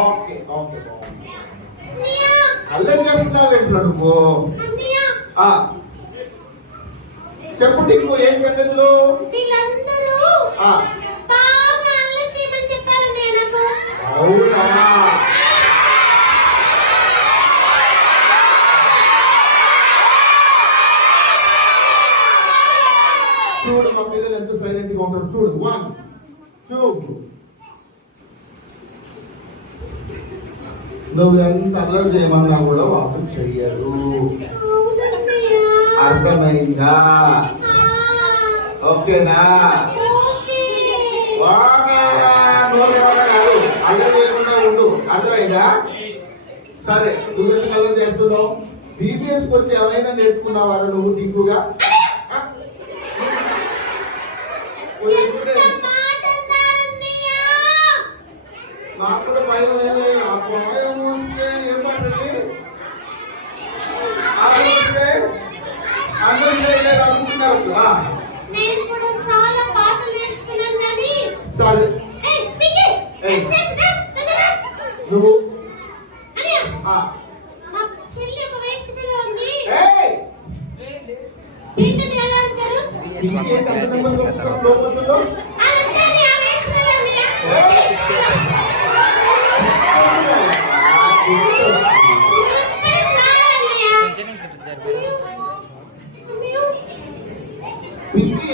Okay okay అల్లరి చేస్తున్నావు ఏంటో నువ్వు చెప్పు నీకు ఏం సంగతులు అవునా చూడు మా పిల్లలు ఎంత సైలెంట్ గా ఉంటారు చూడు 1 2 నువ్వు ఎంత అల్లరి చేయమన్నా కూడా వాళ్ళు చెయ్యరు అర్థమైందా ఓకేనా అల్లరి చేయకుండా ఉండు అర్థమైందా సరే నువ్వు ఎందుకు అల్లరి చేస్తున్నావు బీబీఎస్కి వచ్చి ఏమైనా నేర్చుకున్నావా నువ్వు దిక్కుగా నాకు కూడా భయం ఏమొస్తే ఏం పడుతుంది అందరూ అనుకుంటున్నారు సరే నువ్వు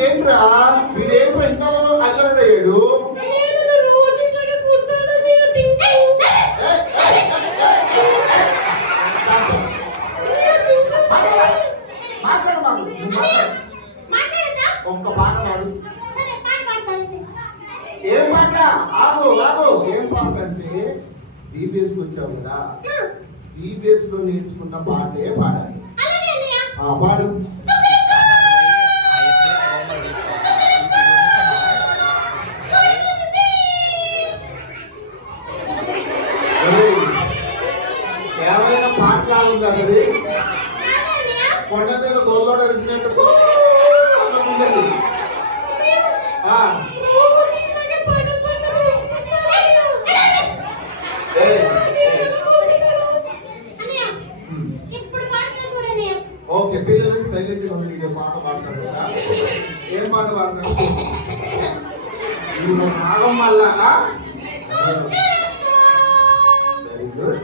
ఏంట్రా వీడేంట్రా ఎంత అల్లరయ్యాడు ఒక్క పాట పాడు ఏం పాట ఆగు ఏం పాట అంటే బీబీఎస్ వచ్చావు కదా బీబీఎస్ లో నేర్చుకున్న పాటే పాడాలి పాడు ఏమైనా పాటలా ఉందా అది కొండ మీద గోల్లోడ అరిచినట్టు ఓకే పిల్లలకి సైలెంట్ గా పాట పాడతారు ఏం పాట పాడతారు నాగం వల్ల వెరీ గుడ్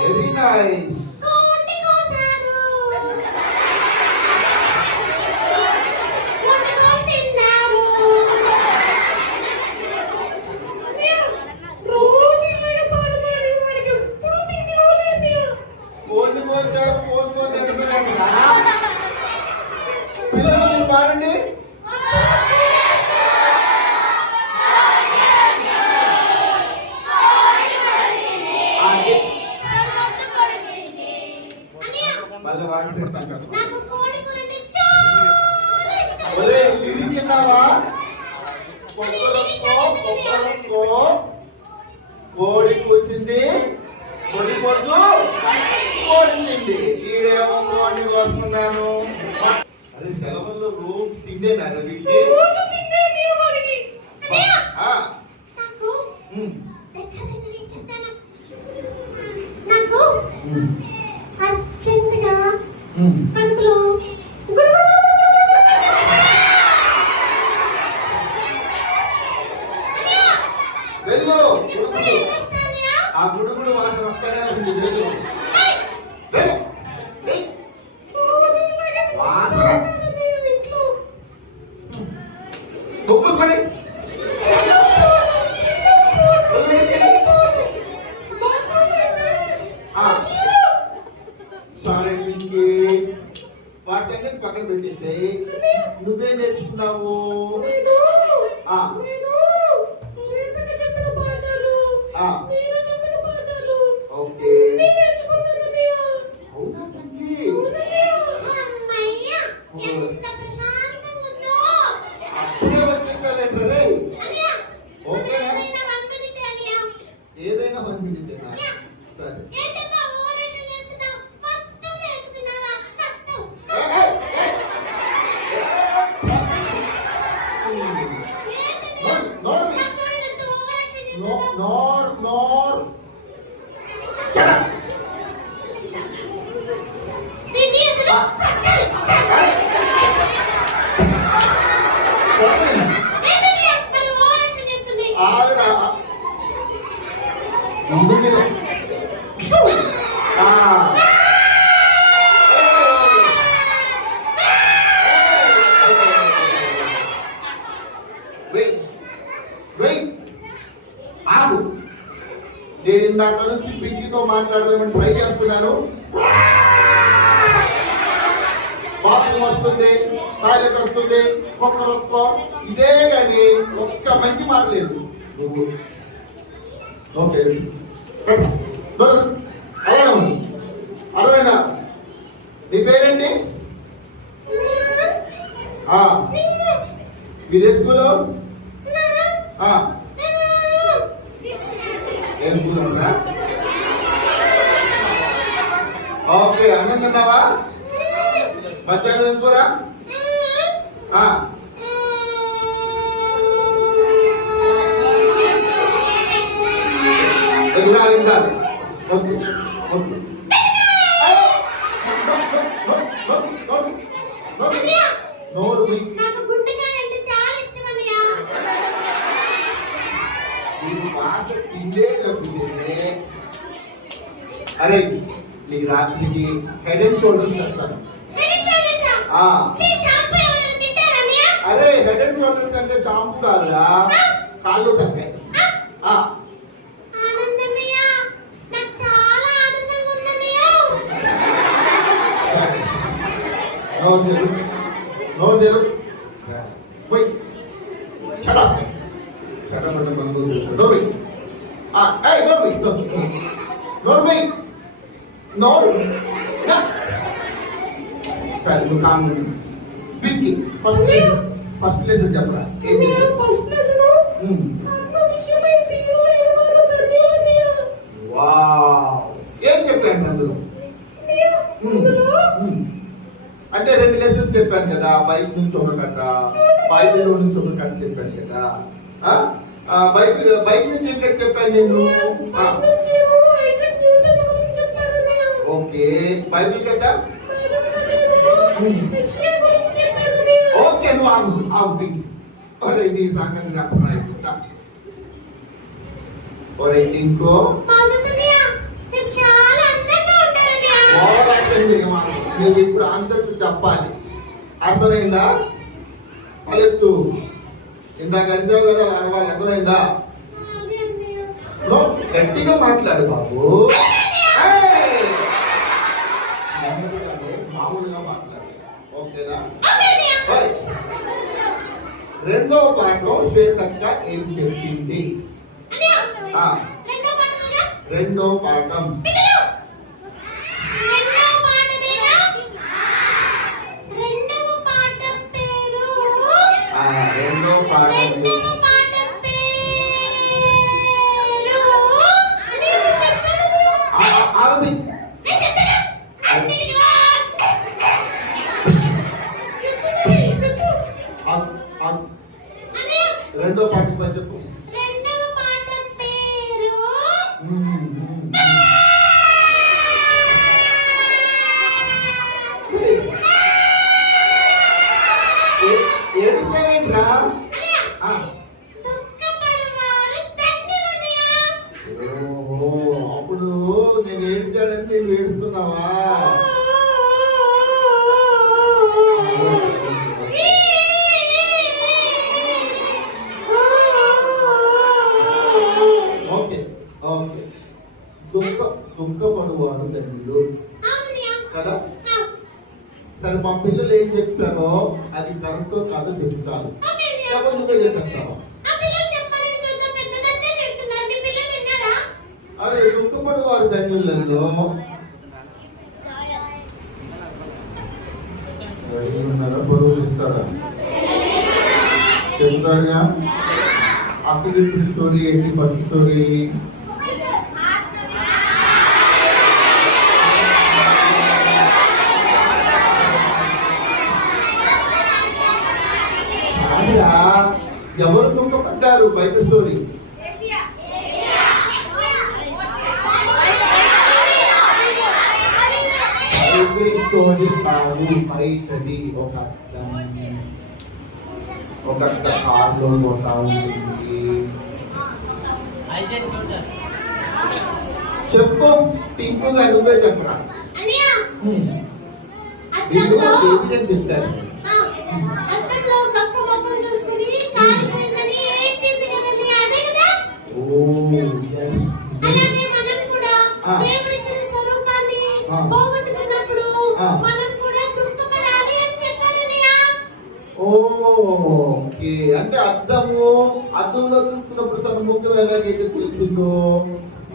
వెరీ నైస్ పిల్లలు పాడండి తిరిగినావా కోడి కూసింది కోడి పొద్దు కోడింది ఈడేమో కోడిని కోసుకున్నాను అరే సెలవుల్లో రోజు తిండేనా అర్జెంటుగా కడుపులో వెళ్ళు ఆ గుడుగుడు వాసన వస్తానే ఉంది వెళ్ళు పని వాటి సంగతి పక్కన పెట్టేసి నువ్వే నేర్చుకున్నావు ఓకే అవునా అప్పుడే వచ్చేసావేంటే ఓకేనా ఏదైనా పంపించింది సరే నోర్ చలా ఆగరా ముందు మీరు ఆగు నేను ఇందాక నుంచి పింకితో మాట్లాడదామని ట్రై చేస్తున్నాను. బాత్రూమ్ వస్తుంది, టాయిలెట్ వస్తుంది, ఒక్కరొక్కో ఇదే కానీ ఒక్క మంచి మాట లేదు. ఓకే అలానే ఉంది. అర్థమైనా? నీ పేరేంటి? మీదే స్కూలు? ఏం స్కూల్ ఉన్నా? ఓకే, అన్నం తిన్నావా? మధ్యాహ్నం ఏం కూర? ఉండాలి వద్దు వద్దు నోరు భాష తిండే తప్పితే. అరే నీకు రాత్రికి హెడ్ అండ్ షోల్డర్స్ తెస్తాను. అరే హెడ్ అండ్ షోల్డర్స్ అంటే షాంపూ కాదురా, కాళ్ళు తగ్గాయి. నోరు తెరు పోయి నోరు సరే నువ్వు కామ్ పిక్కి ఫస్ట్ లెసన్ చెప్పరా? ఏం చెప్పాను అందులో? అంటే 2 లెసన్స్ చెప్పాను కదా, బైక్ నుంచి ఒక కట్ట, బైబిల్లో నుంచి ఒక కట్ట చెప్పాను కదా. బైక్ నుంచి ఏం కట్ట చెప్పాను నేను? ఓకే, బైబిల్ కట్ట ఓకే. నువ్వు ఆగు ఒరే నీ సంగతి చెప్పరా? ఒరే ఇంకో నువ్వు ఇప్పుడు ఆన్సర్ చెప్పాలి. అర్థమైందా? పలెత్తు ఇందాక కలిసావు కదా వాళ్ళు. అర్థమైందా? గట్టిగా మాట్లాడు బాబు, మామూలుగా మాట్లాడు. ఓకేనా? రెండవ పాఠం శ్వేతక్క ఏం చెప్పింది? రెండో పాఠం రెండో పాఠం చెప్పు. అప్పుడు నేను ఏడ్చాడంటే నువ్వు ఏడుస్తున్నావా? Okay okay. దుఃఖపడువాడు తండ్రులు కదా. సరే మా పిల్లలు ఏం చెప్తారో అది కరెక్టో కాదో చెప్తాను. నువ్వే చేస్తావా? అరే దుఃఖపడు వారు ధన్యులలో పొరుగు ఇస్తారా? చెప్తారుగా. అక్కడ స్టోరీ ఏంటి? ఫస్ట్ స్టోరీ ఎవరు దుఃఖపడ్డారు? బయట స్టోరీ స్టోరీ కాదు, బయటది ఒక అర్థం. ఒక కార్లో పోతా ఉంటుంది. చెప్పు టింపుగా నువ్వే చెప్పరా. అన్నయ్య వీళ్ళు అద్దంలో ఎవిడెన్స్ చెప్తారు. అద్దంలో కక్క మొక్కలు చూసుకుని కాలిపోయిందని ఏడ్చింది కదన్నయ్య, అదే కదా? అలాగే మనం కూడా దేవుడిచ్చిన స్వరూపాన్ని పోగొట్టుకున్నప్పుడు మనం కూడా దుఃఖపడాలి అని చెప్పారన్నయ్య. ఓకే, అంటే అద్దంలో చూసుకున్నప్పుడు తన ముఖం ఎలాగైతే తెలుస్తుందో,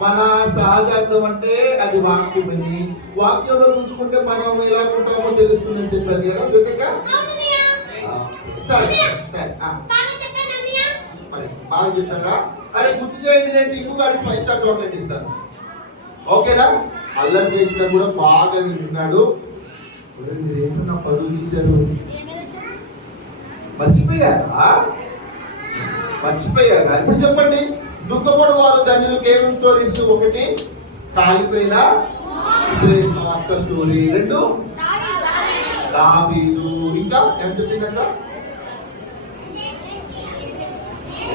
మన సహజ అర్థం అంటే అది వాక్యమని, వాక్యంలో చూసుకుంటే మనం ఎలా ఉంటామో తెలుస్తుందని చెప్పారు కదా శ్వేతక్క. అవునన్నయ్య. సరే బాగా చెప్పానన్నయ్య. మరి బాగా చెప్తారా? అరే గుర్తు చేయండి, నేను టింకు గారికి 5 స్టార్ చాక్లెట్ ఇస్తాను. ఓకేనా? అల్లరి చేసినా కూడా బాగా వింటున్నాడు. మీరేంటో నా పరువు తీశారు. మర్చిపోయారా? ఇప్పుడు చెప్పండి. దుఃఖపడు వారు ధన్యులు కేవలం స్టోరీస్. 1 కాలిపోయిన అక్క స్టోరీ, 2 దావీదు, ఇంకా ఏం చెప్పిందక్క?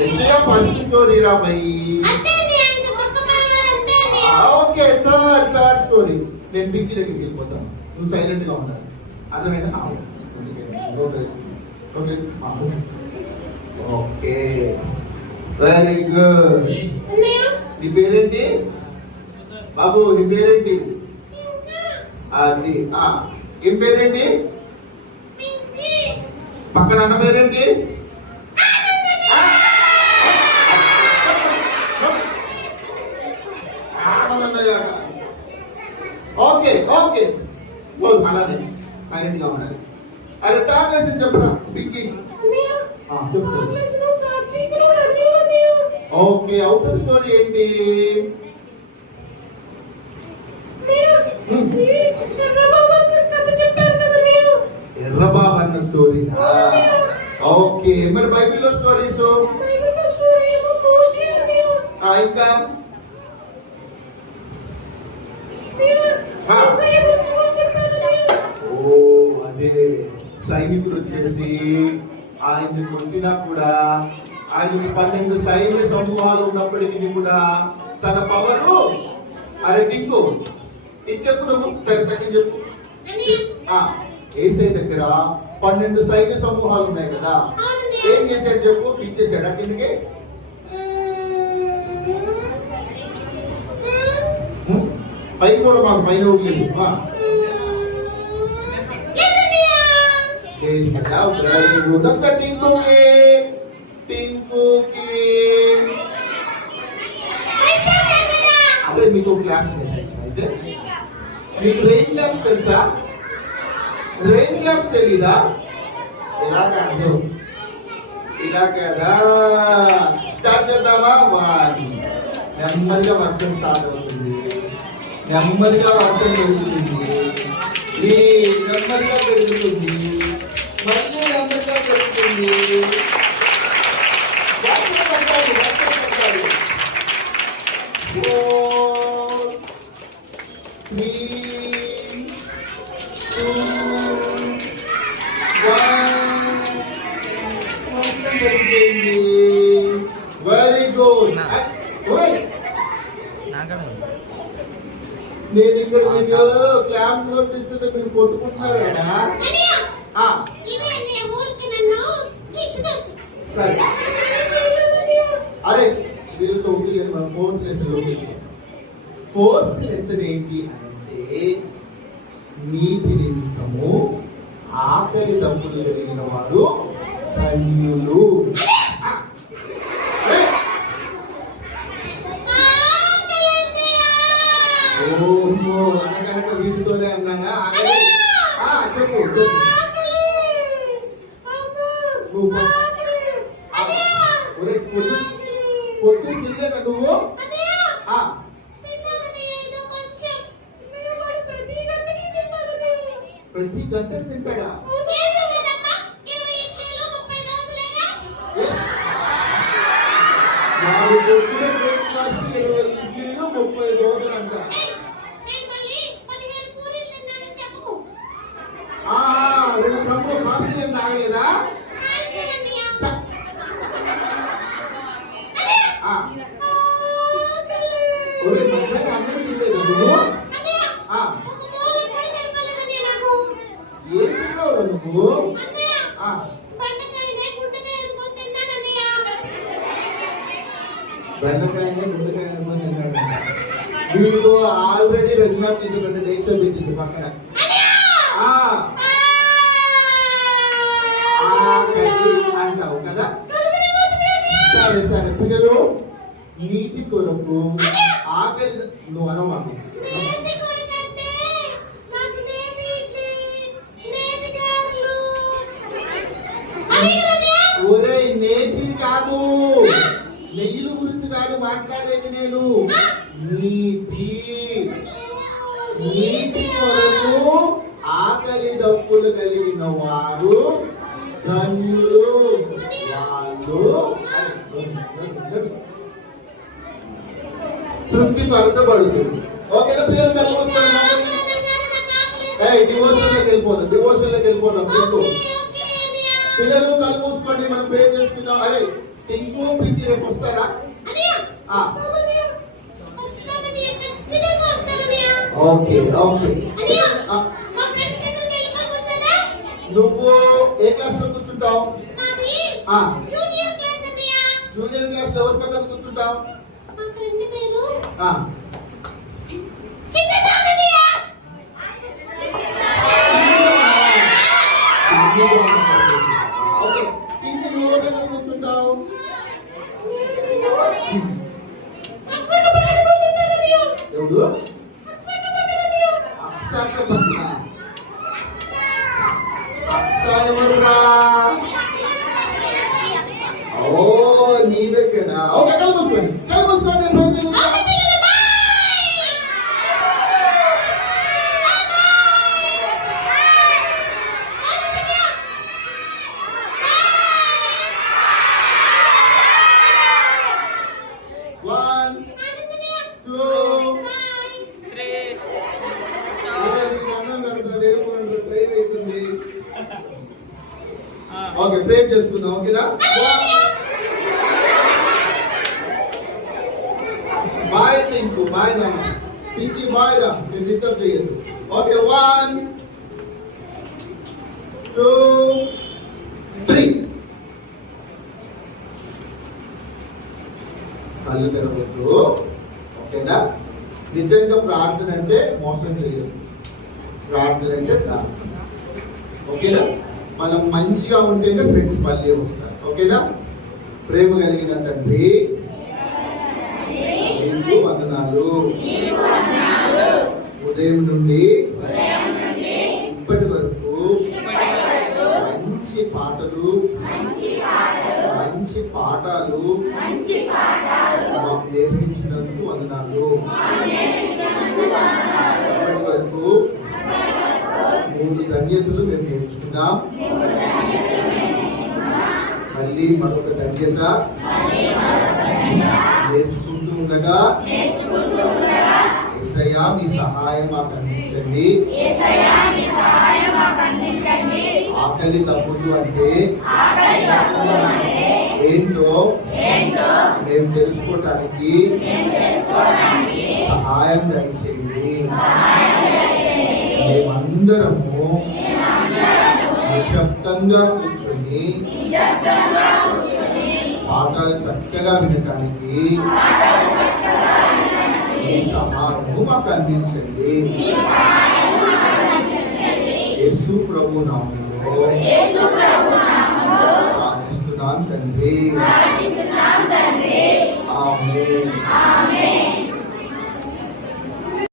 యెషయా ఫస్ట్ స్టోరీ రాబోయి. Okay, third story. నేను పింకి దగ్గరికి వెళ్ళిపోతాను, నువ్వు సైలెంట్ గా ఉండాలి. అర్థమైనా? Okay, very good. నీ పేరేంటి బాబు? నీ పేరేంటి? అది ఏం పేరేంటి? పక్కన అన్న పేరేంటి? ఓకే ఓకే, అలానే సైలెంట్ గా ఉండాలి. అరే తాగేసి చెప్పరా పింకి. ఓకే, అవుటర్ స్టోరీ ఏంటి? ఎర్రబాబు అన్న స్టోరీ. ఓకే, మరి బైబిల్లో స్టోరీస్ ఇంకా అదే సైనికులు వచ్చేసి ఆయన్ని కొట్టినా కూడా, ఆయనకు 12 సైన్య సమూహాలు ఉన్నప్పటికీ కూడా తన పవరు. అరే టింకు ఇది చెప్పు నువ్వు. సరే సెకండ్ చెప్పు. ఏసై దగ్గర 12 సైన్య సమూహాలు ఉన్నాయి కదా, ఏం చేశాడు చెప్పు? ఇచ్చేసాడా కిందకి? పైకి కూడా మాకు పైన ఉండలేదు. ఒకసారి టింకుకి అదే మీకు క్లాస్ అయితే మీకు రెయిన్ ల్యాంప్ తెలుసా? రెయిన్ ల్యాంప్ తెలీదా? ఇలాగా అర్థం, ఇలా కదా. స్టార్ట్ చేద్దామా? నెమ్మదిగా వర్షం స్టార్ట్ అవుతుంది, నెమ్మదిగా వర్షం పెరుగుతుంది, ఈ నెమ్మదిగా పెరుగుతుంది, మళ్ళీ నెమ్మదిగా పెరుగుతుంది. Very good. నేను ఇక్కడ మీకు క్లాంప్ నోట్ ఇస్తుంటే మీరు కొట్టుకుంటున్నారు కదా. సరే, అరే వీళ్ళతో ఉంది కదా మన 4th లెసన్. 4th లెసన్ ఏంటి అంటే నీతి నిమిత్తము ఆకలి దప్పులు కలిగిన వారు ధన్యులు. ఓహో, అనగనక వీటితోనే అన్నాగా. చెప్పు చెప్పు. పొద్దు తినలేదా నువ్వు? ప్రతి గంట తింటాడా? 4 పొద్దున బ్రేక్ఫాస్ట్, 20 ఇడ్లీలు, 30 దోశలు అంట. తాగలేదా? సాయంత్రం అన్నయ్య. ఆ, ఆకలి. ఒరే మధ్యాహ్నం అన్నం తినలేదా నువ్వు? అన్నయ్య, ఆ, ఒక మూల కూడా సరిపోలేదన్నయ్య నాకు. ఏం తిన్నావురా నువ్వు? అన్నయ్య, ఆ, బెండకాయనే గుండెకాయ అనుకొని తిన్నానన్నయ్య. బెండకాయనే గుండెకాయ అనుకొని తిన్నాడు. వీడు ఆల్రెడీ రెగ్యులర్ తీసుకుంటే డేక్ష పెట్టింది పక్కన. ఆ, ఆకలి అంటావు కదా? సరే సరే పిల్లలు, నీటి కొరకు ఆకలి నువ్వు అనమాకు. నేతి కొరకంటే నాకు నేతి ఇడ్లీ, నేతి గారెలు. అవి కదన్నయ్య. ఒరే నేతి కాదు, నెయ్యిల గురించి కాదు మాట్లాడేది నేను. నీతి, నీతి కొరకు ఆకలి దప్పులు కలిగిన వారు ధన్యులు. వాళ్ళు తృప్తిపరచబడుతుంది. ఓకేనా పిల్లలు? కలిపొస్తున్నాం. డివోషన్లోకి వెళ్ళిపోదాం, డివోషన్లోకి వెళ్ళిపోదాం. పిల్లలు కళ్ళు మూసుకోండి, మనం ప్రే చేసుకుందాం. అరే టింకు ప్రీతి రేపు వస్తారా? ఆ, ఓకే ఓకే. ఆ, నువ్వు ఏ క్లాస్ లో కూర్చుంటావు? ఆ, జూనియర్ క్లాస్ లో ఎవరి పక్కన కూర్చుంటావు? ఆ, ఓకే. టింకు నువ్వు ఎవరి పక్కన కూర్చుంటావు? ఎవరు? అక్షక పక్కన. అక్ష ఎవర్రా? ఓ నీ దగ్గర. ఓకే కళ్ళు మూసుకోండి, కళ్ళు మూసుకోండి. One, two, ఓకే ప్రే చేసుకుందాం. ఓకేనా? బాయ్ టింకు, బాయ్ రా. పింకి బాయ్ రా, మీరు డిస్టర్బ్ చేయొద్దు. ఓకే 1, 2, 3. కళ్ళు తెరవద్దు. ఓకేనా? నిజంగా ప్రార్థన అంటే మోసం చేయదు. ప్రార్థన అంటే ప్రార్థన. ఓకేనా? మనం మంచిగా ఉంటేనే ఫ్రెండ్స్ మళ్ళీ వస్తారు. ఓకేనా? ప్రేమ కలిగిన తండ్రి నీకు వందనాలు. ఉదయం నుండి ఇప్పటి వరకు మంచి పాటలు, మంచి పాఠాలు మాకు నేర్పించినందుకు వందనాలు. ఇప్పటి వరకు 3 ధన్యతలు మేము నేర్చుకున్నాం. మళ్ళీ మరొక ధన్యత నేర్చుకుంటూ ఉండగా యేసయ్యా మీ సహాయం మాకు అందించండి. ఆకలి తప్పులు అంటే ఏంటో మేము తెలుసుకోవటానికి సహాయం దయచేయండి. మేమందరము నిశ్శబ్దంగా కూర్చొని పాఠాలు చక్కగా వినటానికి మీ సహాయము మాకు అందించండి. యేసు ప్రభు నామములో ప్రార్థిస్తున్నాం తండ్రి. ఆమేన్.